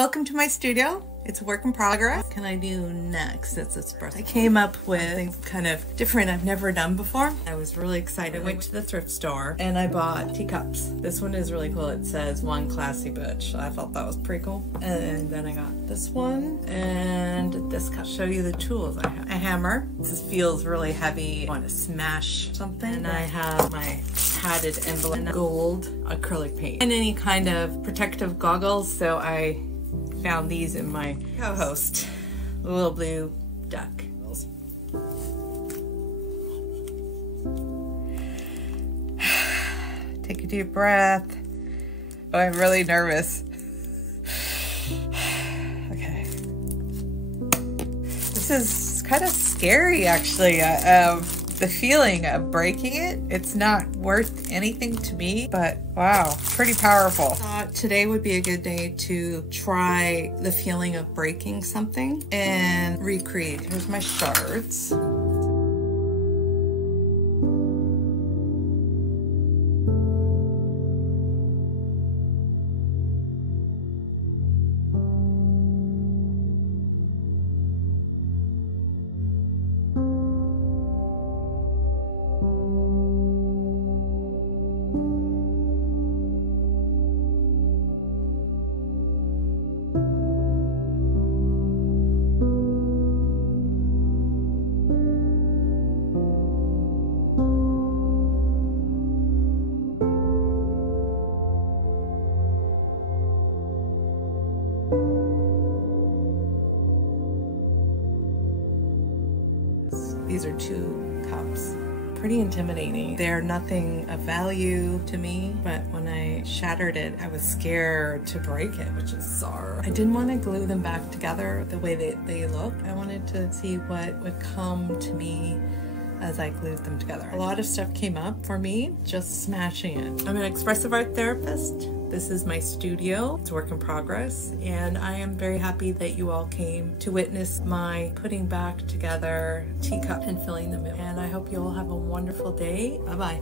Welcome to my studio. It's a work in progress. What can I do next? It's espresso. I came up with things kind of different I've never done before. I was really excited. I went to the thrift store and I bought teacups. This one is really cool. It says "One Classy Bitch." I thought that was pretty cool. And then I got this one and this cup. Show you the tools I have. A hammer. This feels really heavy. I want to smash something. And I have my padded envelope, gold acrylic paint, and any kind of protective goggles. So I found these in my co-host, the little blue duck. Take a deep breath. Oh, I'm really nervous. Okay. This is kind of scary, actually. The feeling of breaking it, it's not worth anything to me, but wow, pretty powerful. Today would be a good day to try the feeling of breaking something and recreate. Here's my shards. These are 2 cups. Pretty intimidating. They're nothing of value to me, but when I shattered it, I was scared to break it, which is bizarre. I didn't want to glue them back together the way they look. I wanted to see what would come to me as I glued them together. A lot of stuff came up for me just smashing it. I'm an expressive art therapist. This is my studio. It's a work in progress, and I am very happy that you all came to witness my putting back together teacup and filling them in. And I hope you all have a wonderful day. Bye-bye.